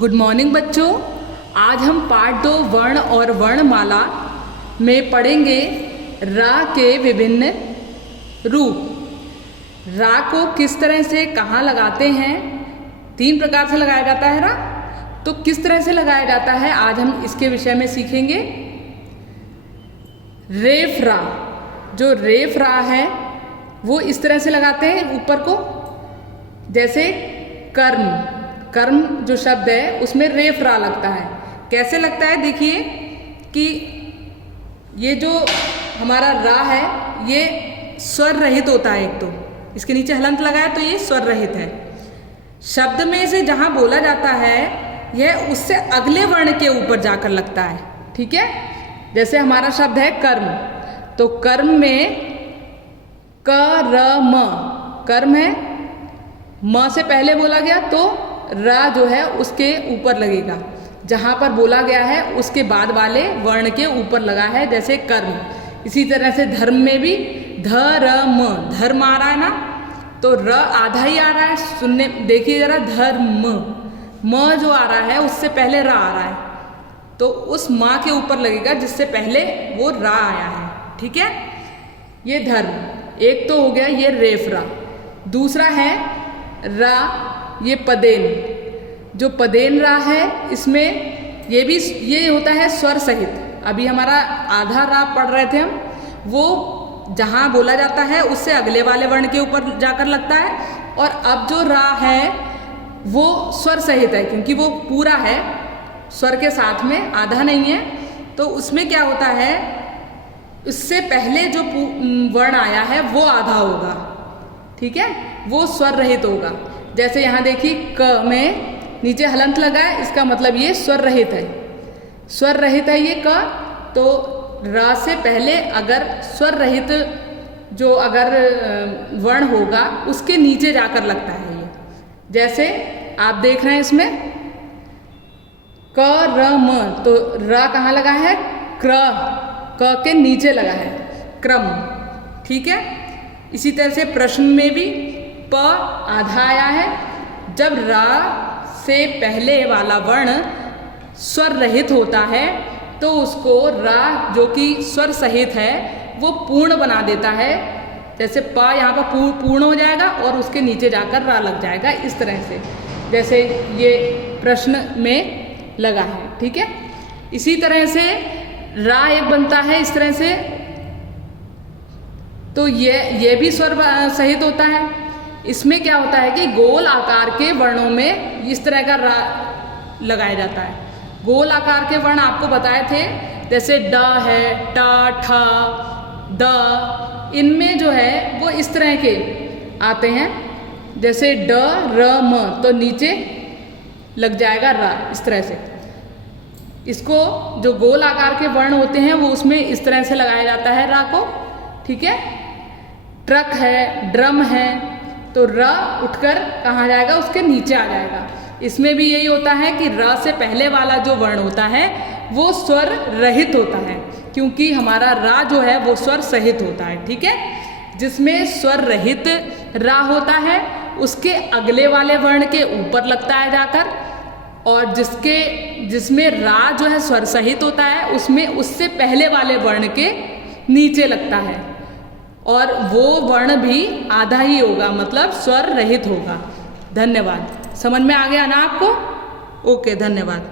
Good morning बच्चों। आज हम पाठ 2 वर्ण और वर्णमाला में पढ़ेंगे रा के विभिन्न रूप। रा को किस तरह से कहाँ लगाते हैं? 3 प्रकार से लगाया जाता है रा। तो किस तरह से लगाया जाता है आज हम इसके विषय में सीखेंगे। रेफ रा, जो रेफ रा है वो इस तरह से लगाते हैं ऊपर को, जैसे कर्म। कर्म जो शब्द है उसमें रेफ रा लगता है। कैसे लगता है देखिए कि ये जो हमारा रा है ये स्वर रहित होता है। एक तो इसके नीचे हलंत लगा है तो ये स्वर रहित है। शब्द में से जहाँ बोला जाता है यह उससे अगले वर्ण के ऊपर जाकर लगता है। ठीक है, जैसे हमारा शब्द है कर्म, तो कर्म में कर्म, कर्म है, म से पहले बोला गया तो रा जो है उसके ऊपर लगेगा। जहाँ पर बोला गया है उसके बाद वाले वर्ण के ऊपर लगा है, जैसे कर्म। इसी तरह से धर्म में भी धर्म, धर्म आ रहा है ना, तो र आधा ही आ रहा है। सुनने देखिए जरा, धर्म, म जो आ रहा है उससे पहले रा आ रहा है, तो उस माँ के ऊपर लगेगा जिससे पहले वो रा आया है। ठीक है, ये धर्म एक तो हो गया, ये रेफ रा। दूसरा है रा, ये पदेन। जो पदेन रा है इसमें ये होता है स्वर सहित। अभी हमारा आधा रा पढ़ रहे थे हम, वो जहाँ बोला जाता है उससे अगले वाले वर्ण के ऊपर जाकर लगता है। और अब जो रा है वो स्वर सहित है, क्योंकि वो पूरा है, स्वर के साथ में, आधा नहीं है। तो उसमें क्या होता है, उससे पहले जो वर्ण आया है वो आधा होगा। ठीक है, वो स्वर रहित होगा। जैसे यहाँ देखिए क में नीचे हलंत लगा है, इसका मतलब ये स्वर रहित है। स्वर रहित है ये क, तो रा से पहले अगर स्वर रहित जो अगर वर्ण होगा उसके नीचे जाकर लगता है ये। जैसे आप देख रहे हैं इसमें क र म, तो रा कहाँ लगा है? क के नीचे लगा है, क्रम। ठीक है, इसी तरह से प्रश्न में भी प आधा आया है। जब रा से पहले वाला वर्ण स्वर रहित होता है तो उसको रा जो कि स्वर सहित है वो पूर्ण बना देता है। जैसे प यहाँ पर पूर्ण हो जाएगा और उसके नीचे जाकर रा लग जाएगा, इस तरह से, जैसे ये प्रश्न में लगा है। ठीक है, इसी तरह से रा एक बनता है इस तरह से, तो ये भी स्वर सहित होता है। इसमें क्या होता है कि गोल आकार के वर्णों में इस तरह का रा लगाया जाता है। गोल आकार के वर्ण आपको बताए थे, जैसे ड है, ट, ठ, द, इनमें जो है वो इस तरह के आते हैं। जैसे ड, र, म, तो नीचे लग जाएगा रा, इस तरह से। इसको जो गोल आकार के वर्ण होते हैं वो उसमें इस तरह से लगाया जाता है रा को। ठीक है, ट्रक है, ड्रम है, तो र उठकर कहाँ जाएगा? उसके नीचे आ जाएगा। इसमें भी यही होता है कि र से पहले वाला जो वर्ण होता है वो स्वर रहित होता है, क्योंकि हमारा रा जो है वो स्वर सहित होता है। ठीक है, जिसमें स्वर रहित रा होता है उसके अगले वाले वर्ण के ऊपर लगता है जाकर, और जिसमें रा जो है स्वर सहित होता है उसमें उससे पहले वाले वर्ण के नीचे लगता है, और वो वर्ण भी आधा ही होगा, मतलब स्वर रहित होगा। धन्यवाद। समझ में आ गया ना आपको? ओके, धन्यवाद।